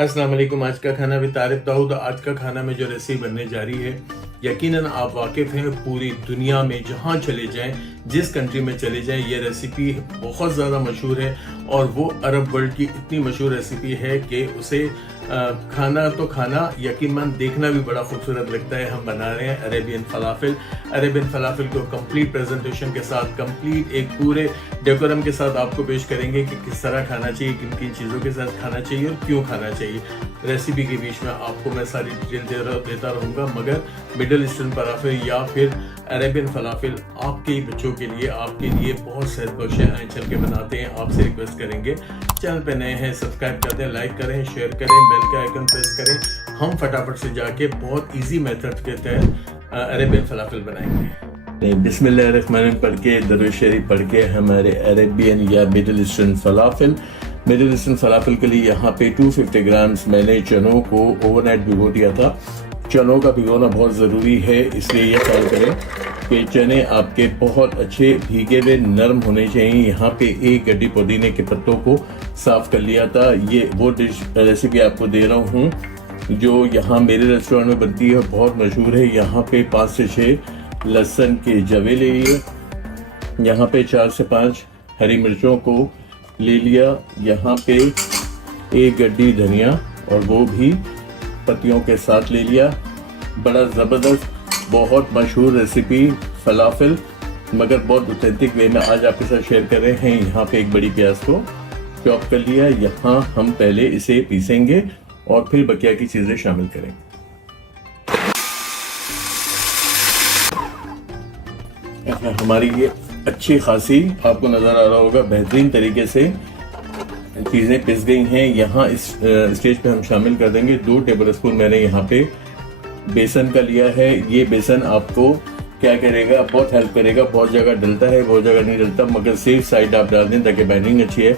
अस्सलाम वालेकुम। आज का खाना भी तारिफ दाऊद। आज का खाना में जो रेसिपी बनने जा रही है, यकीनन आप वाकिफ़ हैं, पूरी दुनिया में जहाँ चले जाएं, जिस कंट्री में चले जाएं, ये रेसिपी बहुत ज़्यादा मशहूर है। और वो अरब वर्ल्ड की इतनी मशहूर रेसिपी है कि उसे खाना तो खाना, यकीनन देखना भी बड़ा खूबसूरत लगता है। हम बना रहे हैं अरेबियन फलाफिल। अरेबियन फलाफिल को कंप्लीट प्रेजेंटेशन के साथ, कंप्लीट एक पूरे डेकोरम के साथ आपको पेश करेंगे कि किस तरह खाना चाहिए, किन किन चीज़ों के साथ खाना चाहिए और क्यों खाना चाहिए। रेसिपी के बीच में आपको मैं सारी डिटेल देता रहूँगा, मगर मिडल ईस्टर्न फलाफिल या फिर अरेबियन फलाफिल आपके ही बच्चों के लिए, आपके लिए बहुत सेहत बख्श है। चल के बनाते हैं। आपसे रिक्वेस्ट करेंगे, चैनल पे नए हैं सब्सक्राइब कर दें, लाइक करें, शेयर करें, बेल का आइकन प्रेस करें। हम फटाफट से जाके बहुत इजी मेथड के तहत अरेबियन फलाफिल बनाएंगे। बिस्मिल्लाहिर्रहमानिर्रहीम पढ़ के, दरूद शरीफ पढ़ के हमारे अरेबियन या मिडल ईस्टर्न फलाफिल के लिए यहाँ पे 250 ग्राम्स मैंने चनों को ओवरनाइट भिगो दिया था। चनों का भिगोना बहुत ज़रूरी है, इसलिए यह ख्याल करें कि चने आपके बहुत अच्छे भीगे हुए नरम होने चाहिए। यहाँ पे एक गड्डी पुदीने के पत्तों को साफ कर लिया था। ये वो डिश रेसिपी आपको दे रहा हूँ जो यहाँ मेरे रेस्टोरेंट में बनती है, बहुत मशहूर है। यहाँ पे 5 से 6 लहसुन के जवे ले लिए, यहाँ पे 4 से 5 हरी मिर्चों को ले लिया, यहाँ पे एक गड्डी धनिया और वो भी पत्तियों के साथ ले लिया। बड़ा ज़बरदस्त, बहुत मशहूर रेसिपी फलाफिल, मगर बहुत ऑथेंटिक वे में आज आपके साथ शेयर कर रहे हैं। यहाँ पे एक बड़ी प्याज को चॉप कर लिया। यहाँ हम पहले इसे पीसेंगे और फिर बकिया की चीज़ें शामिल करेंगे। हमारी ये अच्छी खासी, आपको नज़र आ रहा होगा, बेहतरीन तरीके से चीज़ें पिस गई हैं। यहाँ इस स्टेज पे हम शामिल कर देंगे 2 टेबल स्पून मैंने यहाँ पे बेसन का लिया है। ये बेसन आपको क्या करेगा, बहुत हेल्प करेगा। बहुत जगह डलता है, बहुत जगह नहीं डलता, मगर सेफ साइड आप डाल दें ताकि बाइंडिंग अच्छी है।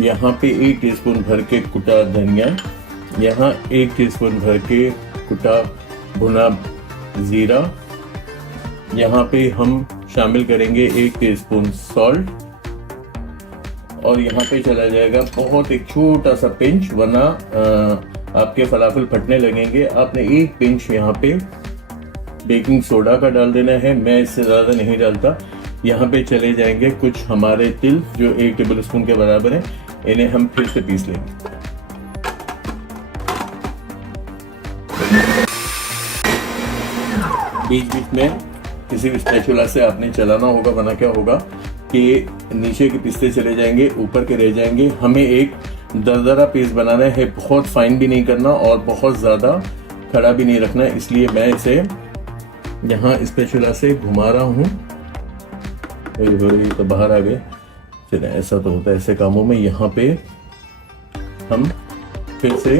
यहाँ पे 1 टीस्पून भर के कुटा धनिया, यहाँ 1 टीस्पून भर के कुटा भुना ज़ीरा, यहाँ पे हम शामिल करेंगे 1 टीस्पून सॉल्ट, और यहाँ पे चला जाएगा बहुत एक छोटा सा पिंच, वरना आपके फलाफल फटने लगेंगे। आपने 1 पिंच यहाँ पे बेकिंग सोडा का डाल देना है, मैं इससे ज़्यादा नहीं डालता। यहाँ पे चले जाएंगे कुछ हमारे तिल जो 1 टेबल स्पून के बराबर है, इन्हें हम फिर से पीस लेंगे। बीच बीच में किसी भी स्पैचुला से आपने चलाना होगा, वरना क्या होगा कि नीचे के पिस्ते चले जाएंगे, ऊपर के रह जाएंगे। हमें एक दरदरा पेस्ट बनाना है, बहुत फाइन भी नहीं करना और बहुत ज़्यादा खड़ा भी नहीं रखना, इसलिए मैं इसे यहाँ स्पैचुला से घुमा रहा हूँ। तो बाहर आ गए, चलिए ऐसा तो होता है ऐसे कामों में। यहाँ पे हम फिर से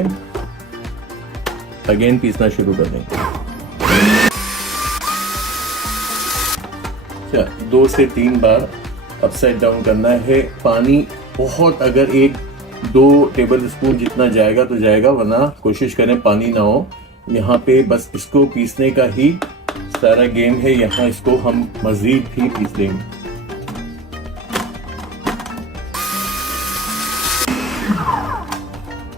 अगेन पीसना शुरू कर देंगे। 2 से 3 बार अपसाइड डाउन करना है। पानी बहुत, अगर 1-2 टेबल स्पून जितना जाएगा तो जाएगा, वरना कोशिश करें पानी ना हो। यहाँ पे बस इसको पीसने का ही सारा गेम है। यहाँ इसको हम मजीद भी पीस लेंगे।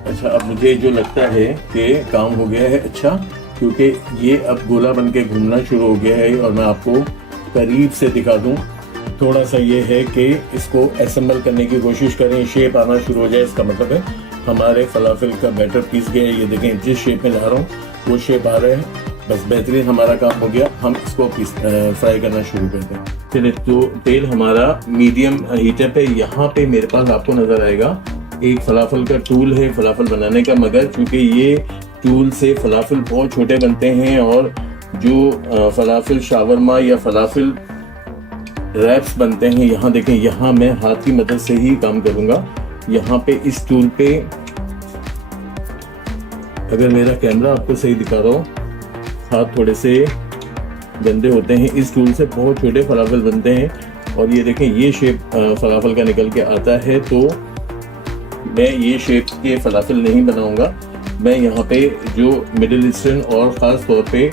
अच्छा, अब मुझे जो लगता है कि काम हो गया है अच्छा, क्योंकि ये अब गोला बन के घूमना शुरू हो गया है। और मैं आपको करीब से दिखा दूं, थोड़ा सा ये है कि इसको असेंबल करने की कोशिश करें, शेप आना शुरू हो जाए, इसका मतलब है हमारे फलाफिल का बैटर पीस गया है। ये देखें, जिस शेप में ला रहा हूँ वो शेप आ रहा है, बस बेहतरीन हमारा काम हो गया। हम इसको फ्राई करना शुरू करते हैं। चलिए, तो तेल हमारा मीडियम हीटर पे, यहाँ पे मेरे पास आपको नजर आएगा एक फलाफल का टूल है फलाफल बनाने का, मगर चूंकि ये टूल से फलाफल बहुत छोटे बनते हैं और जो फलाफिल शावरमा या फलाफिल रैप्स बनते हैं, यहाँ देखें, यहाँ मैं हाथ की मदद से ही काम करूँगा। यहाँ पे इस टूल पे, अगर मेरा कैमरा आपको सही दिखा रहा हो, हाथ थोड़े से गंदे होते हैं, इस टूल से बहुत छोटे फलाफल बनते हैं। और ये देखें, ये शेप फलाफल का निकल के आता है। तो मैं ये शेप के फलाफल नहीं बनाऊँगा। मैं यहाँ पे जो मिडिल ईस्टर्न और ख़ास तौर पे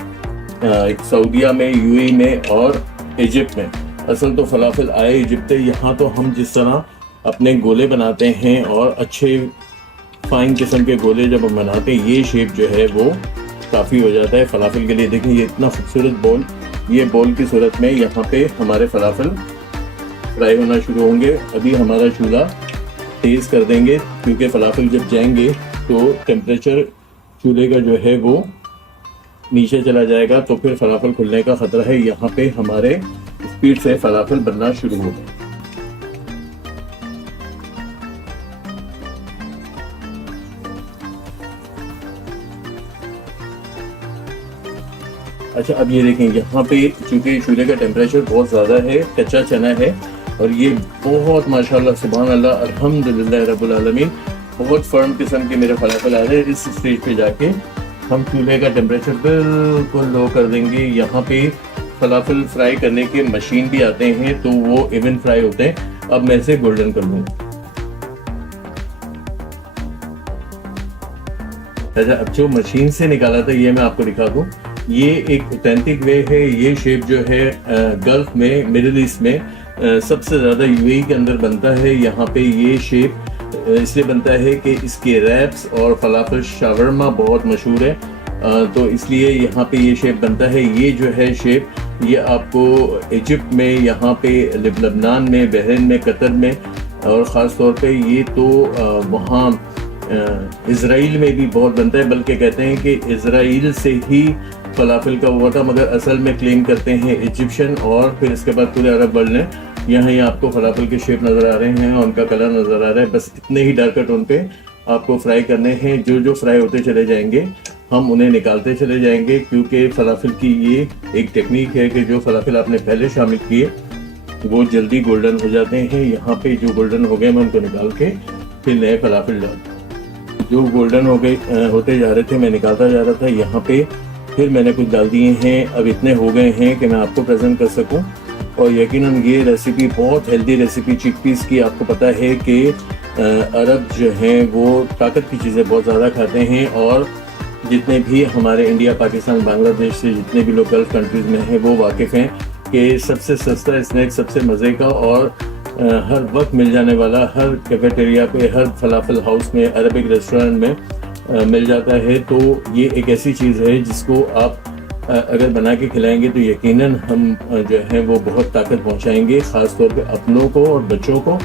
सऊदीया में, यूएई में और इजिप्ट में, असल तो फलाफल आए इजिप्ट से। यहाँ तो हम जिस तरह अपने गोले बनाते हैं और अच्छे फाइन किस्म के गोले जब हम बनाते हैं, ये शेप जो है वो काफ़ी हो जाता है फलाफल के लिए। देखिए ये इतना खूबसूरत बोल, ये बोल की सूरत में यहाँ पे हमारे फलाफल फ्राई होना शुरू होंगे। अभी हमारा चूल्हा तेज़ कर देंगे क्योंकि फलाफल जब जाएंगे तो टेम्परेचर चूल्हे का जो है वो नीचे चला जाएगा, तो फिर फलाफल खुलने का ख़तरा है। यहाँ पे हमारे स्पीड से फलाफल बनना शुरू हो गए। अच्छा, अब ये देखें यहाँ पे चूँकि चूल्हे का टेम्परेचर बहुत ज़्यादा है, कच्चा चना है और ये बहुत माशाल्लाह सुभान अल्लाह अल्हम्दुलिल्लाह रब्बुल आलमीन बहुत फर्म किस्म के मेरे फलाफल आ रहे हैं। इस स्टेज पे जाके हम चूल्हे का टेम्परेचर बिल्कुल लो कर देंगे। यहाँ पे फलाफल फ्राई करने के मशीन भी आते हैं तो वो इवन फ्राई होते हैं। अब मैं इसे गोल्डन कर लूँगा। अच्छा, अब जो मशीन से निकाला था ये मैं आपको दिखा दूँ। ये एक ऑथेंटिक वे है। ये शेप जो है गल्फ में, मिडिल ईस्ट में सबसे ज़्यादा यूएई के अंदर बनता है। यहाँ पे ये शेप इसलिए बनता है कि इसके रैप्स और फलाफल शावरमा बहुत मशहूर है, तो इसलिए यहाँ पे ये शेप बनता है। ये जो है शेप ये आपको इजिप्ट में, यहाँ पे लबनान में, बहरीन में, कतर में और ख़ास तौर पे ये तो वहाँ इज़राइल में भी बहुत बनता है। बल्कि कहते हैं कि इज़राइल से ही फलाफल का हुआ था, मगर असल में क्लेम करते हैं इजिप्शियन और फिर इसके बाद पूरे अरब वर्ल्ड ने। यहाँ ही आपको फलाफल के शेप नज़र आ रहे हैं, उनका कलर नज़र आ रहा है। बस इतने ही डार्क टोन पे आपको फ्राई करने हैं। जो जो फ्राई होते चले जाएंगे हम उन्हें निकालते चले जाएंगे, क्योंकि फलाफल की ये एक टेक्निक है कि जो फलाफल आपने पहले शामिल किए वो जल्दी गोल्डन हो जाते हैं। यहाँ पे जो गोल्डन हो गए मैं उनको निकाल के फिर नए फलाफल डालता हूँ। जो गोल्डन हो गए होते जा रहे थे मैं निकालता जा रहा था। यहाँ पे फिर मैंने कुछ डाल दिए हैं। अब इतने हो गए हैं कि मैं आपको प्रेजेंट कर सकूं। और यकीनन ये रेसिपी बहुत हेल्दी रेसिपी चिकपीस की। आपको पता है कि अरब जो हैं वो ताकत की चीज़ें बहुत ज़्यादा खाते हैं और जितने भी हमारे इंडिया, पाकिस्तान, बांग्लादेश से जितने भी लोग गल्फ कंट्रीज़ में हैं वो वाकिफ़ हैं कि सबसे सस्ता स्नैक, सबसे मज़े का और हर वक्त मिल जाने वाला, हर कैफेटेरिया पे, हर फलाफल हाउस में, अरबिक रेस्टोरेंट में मिल जाता है। तो ये एक ऐसी चीज़ है जिसको आप अगर बना के खिलाएंगे तो यकीनन हम जो है वो बहुत ताकत पहुंचाएंगे, ख़ास तौर पे अपनों को और बच्चों को।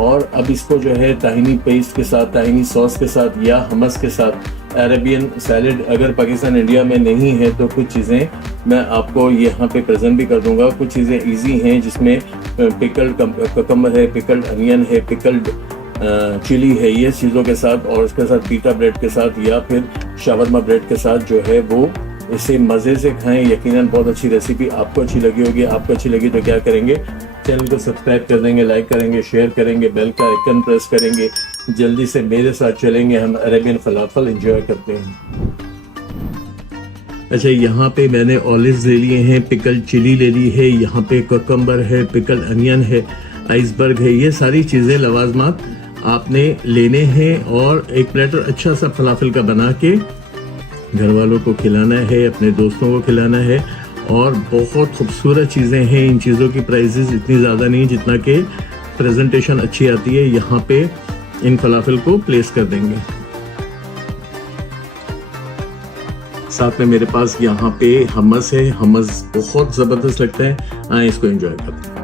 और अब इसको जो है ताहिनी पेस्ट के साथ, ताहिनी सॉस के साथ या हमस के साथ, अरेबियन सैलड अगर पाकिस्तान इंडिया में नहीं है तो कुछ चीज़ें मैं आपको यहाँ पे प्रेजेंट भी कर दूंगा। कुछ चीज़ें इजी हैं जिसमें पिकल्ड ककम्बर है, पिकल्ड अनियन है, पिकल्ड चिली है, ये चीज़ों के साथ और उसके साथ पीटा ब्रेड के साथ या फिर शावरमा ब्रेड के साथ जो है वो इसे मज़े से खाएं। यकीनन बहुत अच्छी रेसिपी आपको अच्छी लगी होगी। आपको अच्छी लगी तो क्या करेंगे, चैनल को सब्सक्राइब कर देंगे, लाइक करेंगे, शेयर करेंगे, बेल का आइकन प्रेस करेंगे। जल्दी से मेरे साथ चलेंगे, हम अरेबियन फलाफल एंजॉय करते हैं। अच्छा, यहाँ पे मैंने ऑलिव्स ले लिए हैं, पिकल चिली ले ली है, यहाँ पे ककम्बर है, पिकल अनियन है, आइसबर्ग है। ये सारी चीज़ें लवाजमात आपने लेने हैं और एक प्लेटर अच्छा सा फलाफल का बना के घर वालों को खिलाना है, अपने दोस्तों को खिलाना है। और बहुत खूबसूरत चीज़ें हैं। इन चीज़ों की प्राइसेस इतनी ज़्यादा नहीं जितना कि प्रेजेंटेशन अच्छी आती है। यहाँ पे इन फलाफल को प्लेस कर देंगे। साथ में मेरे पास यहाँ पे हमस है। हमस बहुत ज़बरदस्त लगता है। आए इसको एंजॉय करते हैं।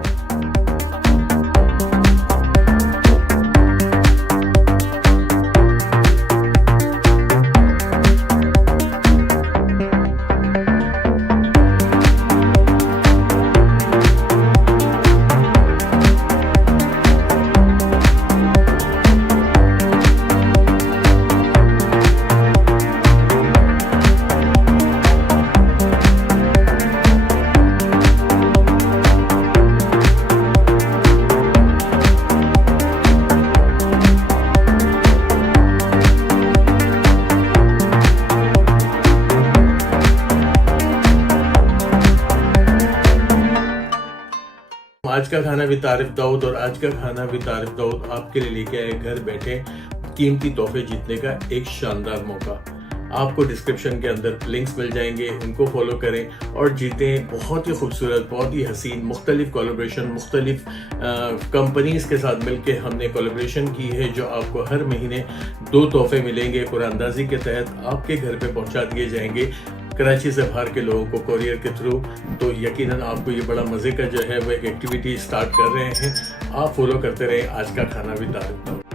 आज का खाना विद तारिफ दाऊद और आज का खाना विद तारिफ दाऊद आपके लिए लेके आए घर बैठे कीमती तोहफे जीतने का एक शानदार मौका। आपको डिस्क्रिप्शन के अंदर लिंक्स मिल जाएंगे, उनको फॉलो करें और जीतें बहुत ही खूबसूरत, बहुत ही हसीन मुख्तलिफ कोलैबोरेशन, मुख्तलिफ कंपनीज के साथ मिलकर हमने कोलैबोरेशन की है, जो आपको हर महीने 2 तोहफे मिलेंगे कुरानंदाजी के तहत, आपके घर पे पहुंचा दिए जाएंगे कराची से बाहर के लोगों को कोरियर के थ्रू। तो यकीनन आपको ये बड़ा मज़े का जो है वो एक एक्टिविटी स्टार्ट कर रहे हैं। आप फॉलो करते रहें आज का खाना भी तारीफ।